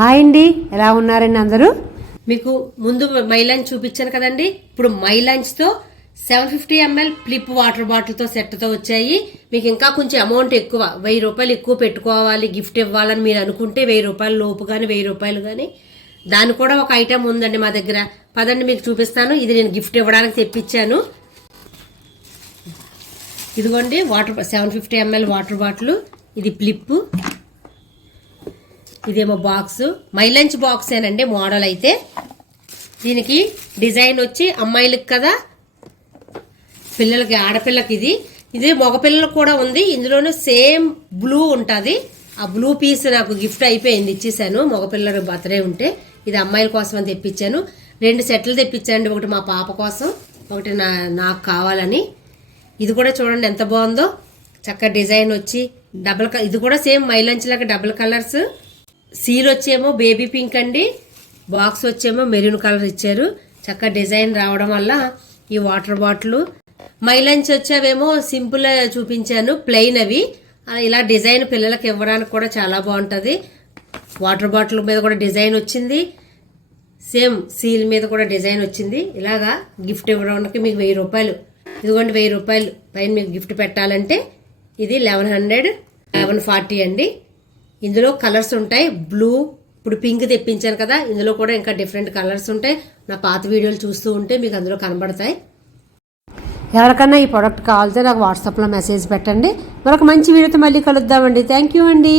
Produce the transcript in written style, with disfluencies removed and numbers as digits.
Hi అండి, ఎలా ఉన్నారండి అందరూ? మీకు ముందు మై లంచ్ చూపించాను కదండి. ఇప్పుడు మై లంచ్ తో 750 ml ఫ్లిప్ వాటర్ బాటిల్ తో సెట్ తో వచ్చాయి. మీకు ఇంకా కొంచెం అమౌంట్ ఎక్కువ, 1000 రూపాయలు ఎక్కువ పెట్టుకోవాలి, గిఫ్ట్ ఇవ్వాలని మీరు అనుకుంటే 1000 రూపాయల లోపు కానీ 1000 రూపాయలు కానీ దాని కూడా ఒక ఐటమ్ ఉందండి మా దగ్గర. పదండి మీకు చూపిస్తాను. ఇది నేను గిఫ్ట్ ఇవ్వడానికి తెప్పించాను. ఇదిగోండి వాటర్ 750 ml వాటర్ బాటిల్. ఇది ఫ్లిప్, ఇదేమో బాక్స్. మై లంచ్ బాక్స్ ఏనండి మోడల్ అయితే. దీనికి డిజైన్ వచ్చి అమ్మాయిలకు కదా, పిల్లలకి, ఆడపిల్లకి. ఇది మగపిల్లలకు కూడా ఉంది. ఇందులోనూ సేమ్ బ్లూ ఉంటుంది. ఆ బ్లూ పీస్ నాకు గిఫ్ట్ అయిపోయింది, ఇచ్చేసాను. మగపిల్లల బర్త్డే ఉంటే ఇది అమ్మాయిల కోసం అని తెప్పించాను. 2 సెట్లు తెప్పించానండి. ఒకటి మా పాప కోసం, ఒకటి నాకు కావాలని. ఇది కూడా చూడండి ఎంత బాగుందో, చక్కగా డిజైన్ వచ్చి డబుల్. ఇది కూడా సేమ్ మై లంచ్ లాగా డబుల్ కలర్స్. సీల్ వచ్చేమో బేబీ పింక్ అండి, బాక్స్ వచ్చేమో మెరూన్ కలర్ ఇచ్చారు. చక్కగా డిజైన్ రావడం వల్ల ఈ వాటర్ బాటిల్. మై లంచ్ వచ్చేవేమో సింపుల్ చూపించాను, ప్లెయిన్ అవి. ఇలా డిజైన్ పిల్లలకి ఇవ్వడానికి కూడా చాలా బాగుంటుంది. వాటర్ బాటిల్ మీద కూడా డిజైన్ వచ్చింది, సేమ్ సీల్ మీద కూడా డిజైన్ వచ్చింది. ఇలాగా గిఫ్ట్ ఇవ్వడానికి మీకు 1000 రూపాయలు, ఇదిగోండి 1000 రూపాయలు పైన మీకు గిఫ్ట్ పెట్టాలంటే ఇది 1100, 1140 అండి. ఇందులో కలర్స్ ఉంటాయి. బ్లూ, ఇప్పుడు పింక్ తెప్పించాను కదా, ఇందులో కూడా ఇంకా డిఫరెంట్ కలర్స్ ఉంటాయి. నా పాత వీడియోలు చూస్తూ ఉంటే మీకు అందులో కనబడతాయి. ఎవరికన్నా ఈ ప్రోడక్ట్ కావాలితే నాకు వాట్సాప్లో మెసేజ్ పెట్టండి. మరొక మంచి వీడియోతో మళ్ళీ కలుద్దామండి. థ్యాంక్ యూ అండి.